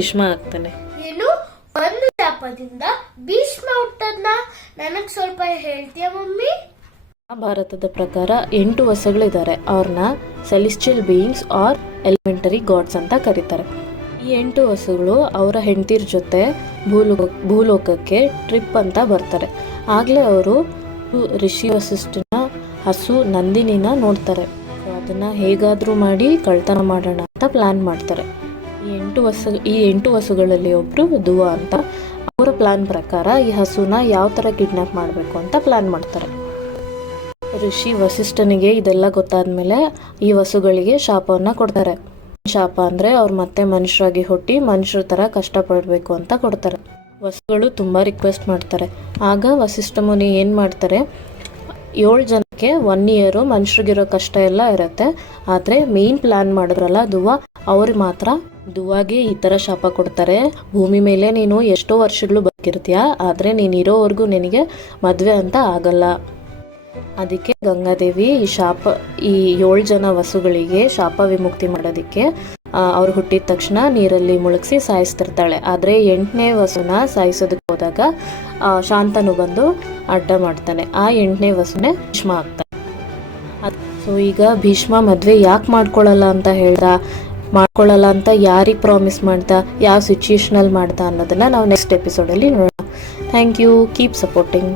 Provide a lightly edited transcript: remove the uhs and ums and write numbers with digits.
ಭೀಷ್ಮ ಆಗ್ತಾನೆ. ಏನು ಒಂದು ಶಾಪದಿಂದ ಭೀಷ್ಮ ಹುಟ್ಟದ್ನ ನನಗ್ ಸ್ವಲ್ಪ ಹೇಳ್ತೀಯ ಮಮ್ಮಿ? ಭಾರತದ ಪ್ರಕಾರ 8 ವಸುಗಳಿದ್ದಾರೆ. ಅವ್ರನ್ನ ಸೆಲಿಸ್ಟಿಯಲ್ ಬೀಯಿಂಗ್ಸ್ ಆರ್ ಎಲಿಮೆಂಟರಿ ಗಾಡ್ಸ್ ಅಂತ ಕರೀತಾರೆ. ಈ 8 ವಸುಗಳು ಅವರ ಹೆಂಡತಿರ ಜೊತೆ ಭೂಲೋಕಕ್ಕೆ ಟ್ರಿಪ್ ಅಂತ ಬರ್ತಾರೆ. ಆಗಲೇ ಅವರು ಋಷಿ ವಸಿಷ್ಠನ ಹಸು ನಂದಿನಿನ ನೋಡ್ತಾರೆ. ಅದನ್ನ ಹೇಗಾದ್ರೂ ಮಾಡಿ ಕಳ್ತನ ಮಾಡೋಣ ಅಂತ ಪ್ಲಾನ್ ಮಾಡ್ತಾರೆ. ಈ 8 ವಸುಗಳಲ್ಲಿ ಒಬ್ರು ದುವಾ ಅಂತ. ಅವರ ಪ್ಲಾನ್ ಪ್ರಕಾರ ಈ ಹಸುನ ಯಾವ ತರ ಕಿಡ್ನಾಪ್ ಮಾಡಬೇಕು ಅಂತ ಪ್ಲಾನ್ ಮಾಡ್ತಾರೆ. ಋಷಿ ವಸಿಷ್ಠನಿಗೆ ಇದೆಲ್ಲ ಗೊತ್ತಾದ್ಮೇಲೆ ಈ ವಸುಗಳಿಗೆ ಶಾಪವನ್ನ ಕೊಡ್ತಾರೆ. ಶಾಪ ಅಂದ್ರೆ ಅವ್ರು ಮತ್ತೆ ಮನುಷ್ಯರಾಗಿ ಹುಟ್ಟಿ ಮನುಷ್ಯರ ತರ ಕಷ್ಟಪಡಬೇಕು ಅಂತ ಕೊಡ್ತಾರೆ. ವಸುಗಳು ತುಂಬಾ ರಿಕ್ವೆಸ್ಟ್ ಮಾಡ್ತಾರೆ. ಆಗ ವಸಿಷ್ಠ ಮುನಿ ಏನ್ ಮಾಡ್ತಾರೆ, 7 ಜನಕ್ಕೆ 1 year ಮನುಷ್ಯರಿಗಿರೋ ಕಷ್ಟ ಎಲ್ಲ ಇರುತ್ತೆ. ಆದ್ರೆ ಮೇನ್ ಪ್ಲಾನ್ ಮಾಡಿದ್ರಲ್ಲ ದುವಾ, ಅವ್ರಿಗೆ ಮಾತ್ರ ದುವಾಗೆ ಈ ತರ ಶಾಪ ಕೊಡ್ತಾರೆ. ಭೂಮಿ ಮೇಲೆ ನೀನು ಎಷ್ಟೋ ವರ್ಷಗಳು ಬದುಕಿರ್ತೀಯ, ಆದ್ರೆ ನೀನ್ ಇರೋವರೆಗೂ ನಿನಗೆ ಮದ್ವೆ ಅಂತ ಆಗಲ್ಲ. ಅದಕ್ಕೆ ಗಂಗಾದೇವಿ ಈ 7 ಜನ ವಸುಗಳಿಗೆ ಶಾಪ ವಿಮುಕ್ತಿ ಮಾಡೋದಿಕ್ಕೆ ಅವ್ರು ಹುಟ್ಟಿದ ತಕ್ಷಣ ನೀರಲ್ಲಿ ಮುಳುಗಿಸಿ ಸಾಯಿಸ್ತಿರ್ತಾಳೆ. ಆದ್ರೆ 8ನೇ ವಸುನ ಸಾಯಿಸೋದಕ್ಕೆ ಹೋದಾಗ ಶಾಂತನು ಬಂದು ಅಡ್ಡ ಮಾಡ್ತಾನೆ. ಆ 8ನೇ ವಸುನೇ ಭೀಷ್ಮ ಆಗ್ತಾನೆ. ಸೊ ಈಗ ಭೀಷ್ಮ ಮದ್ವೆ ಯಾಕೆ ಮಾಡ್ಕೊಳ್ಳಲ್ಲ ಅಂತ ಯಾರಿಗೆ ಪ್ರಾಮಿಸ್ ಮಾಡ್ದ, ಯಾವ ಸಿಚುಯೇಷನಲ್ಲಿ ಮಾಡ್ದ ಅನ್ನೋದನ್ನ ನಾವು ನೆಕ್ಸ್ಟ್ ಎಪಿಸೋಡಲ್ಲಿ ನೋಡೋಣ. Thank you. Keep supporting.